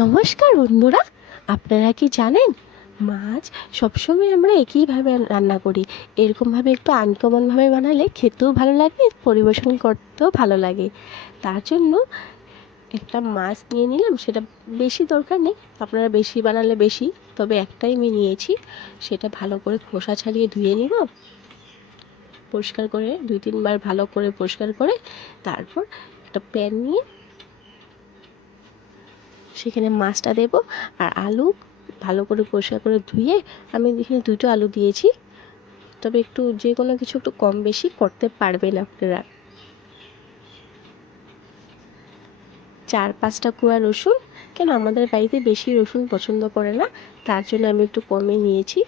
নমস্কার বন্ধুরা, আপনারা কি জানেন? মাছ সবসময় আমরা একইভাবে রান্না করি। এরকমভাবে একটু আনকমনভাবে বানালে খেতেও ভালো লাগে, পরিবেশন করতেও ভালো লাগে। তার জন্য একটা মাছ নিয়ে নিলাম, সেটা বেশি দরকার নেই। আপনারা বেশি বানালে বেশি, তবে একটাই আমি নিয়েছি। সেটা ভালো করে খোসা ছাড়িয়ে ধুয়ে নিব। পরিষ্কার করে, দুই তিনবার ভালো করে পরিষ্কার করে, তারপর একটা প্যান নিয়ে সেখানে মাছটা দেব আর আলু ভালো করে পরিষ্কার করে ধুয়ে আমি এখানে দুটো আলু দিয়েছি। তবে একটু যে কোনো কিছু একটু কম বেশি করতে পারবেন আপনারা। চার পাঁচটা কুয়া রসুন, কেন আমাদের বাড়িতে বেশি রসুন পছন্দ করে না, তার জন্য আমি একটু কমে নিয়েছি।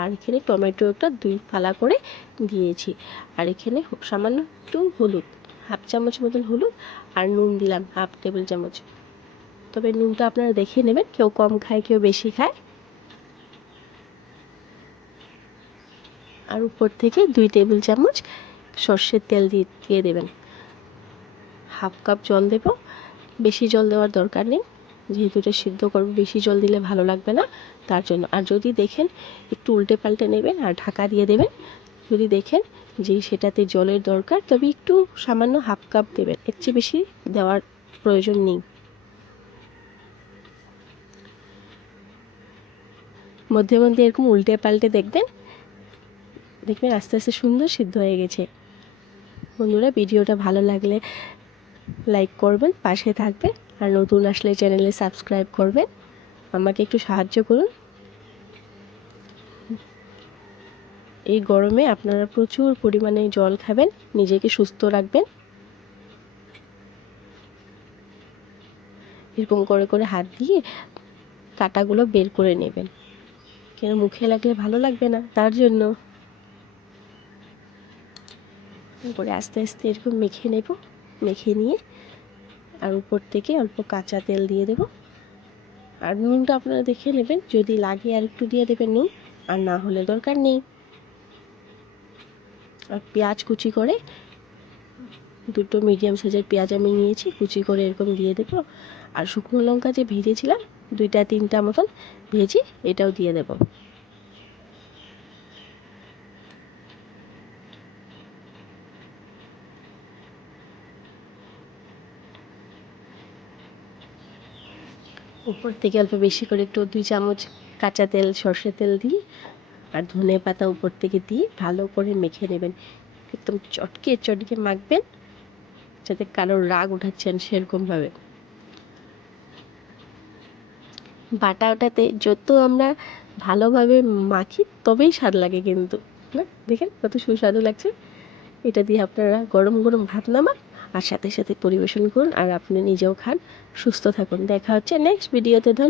আর এখানে টমেটো একটা দুই ফালা করে দিয়েছি। আর এখানে সামান্য একটু হলুদ, হাফ চামচ মতন হলুদ আর নুন দিলাম, হাফ টেবিল চামচ। তবে নুনটা আপনারা দেখে নেবেন, কেউ কম খায়, কেউ বেশি খায়। আর উপর থেকে দুই টেবিল চামচ সর্ষের তেল দিয়ে দিয়ে দেবেন। হাফ কাপ জল দেব। বেশি জল দেওয়ার দরকার নেই। যেহেতু এটা সিদ্ধ করব, বেশি জল দিলে ভালো লাগবে না, তার জন্য। আর যদি দেখেন একটু উল্টে পাল্টে নেবেন আর ঢাকা দিয়ে দেবেন, যদি দেখেন যে সেটাতে জলের দরকার, তবে একটু সামান্য হাফ কাপ দেবেন। এর চেয়ে বেশি দেওয়ার প্রয়োজন নেই। মধ্যে মধ্যে এরকম উল্টে পাল্টে দেখবেন দেখবেন আস্তে আস্তে সুন্দর সিদ্ধ হয়ে গেছে। বন্ধুরা, ভিডিওটা ভালো লাগলে লাইক করবেন, পাশে থাকবেন, আর নতুন আসলে চ্যানেলে সাবস্ক্রাইব করবেন, আমাকে একটু সাহায্য করুন। এই গরমে আপনারা প্রচুর পরিমাণে জল খাবেন, নিজেকে সুস্থ রাখবেন। এরকম করে করে হাত দিয়ে কাটাগুলো বের করে নেবেন। কেন মুখে লাগলে ভালো লাগবে না? তার জন্য। করে আস্তে আস্তে এরকম মেখে নেব। মেখে নিয়ে আর উপর থেকে অল্প কাঁচা তেল দিয়ে দেব। আর নুনটা আপনারা দেখে নেবেন। যদি লাগে আর একটু দিয়ে দেবেন নুন। আর না হলে দরকার নেই। আর পেঁয়াজ কুচি করে দুটো মিডিয়াম সাইজের পেঁয়াজ আমি নিয়েছি, কুচি করে এরকম দিয়ে দেবো। আর শুকনো লঙ্কা যে ভেজেছিলাম, দুইটা, তিনটা মতন ভেজি এটাও দিয়ে দেব। উপর থেকে অল্প বেশি করে একটু দুই চামচ কাঁচা তেল, সর্ষে তেল দিই, আর ধনে পাতা উপর থেকে দিয়ে ভালো করে মেখে নেবেন। একদম চটকে চটকে মাখবেন। যাতে কারোর রাগ উঠাচ্ছেন সেরকমভাবে। বাটা ওটাতে যত আমরা ভালোভাবে মাখি, তবেই স্বাদ লাগে কিন্তু, না? দেখেন কত সুস্বাদু লাগছে। এটা দিয়ে আপনারা গরম গরম ভাত নামান আর সাথে সাথে পরিবেশন করুন আর আপনি নিজেও খান। সুস্থ থাকুন। দেখা হচ্ছে নেক্সট ভিডিওতে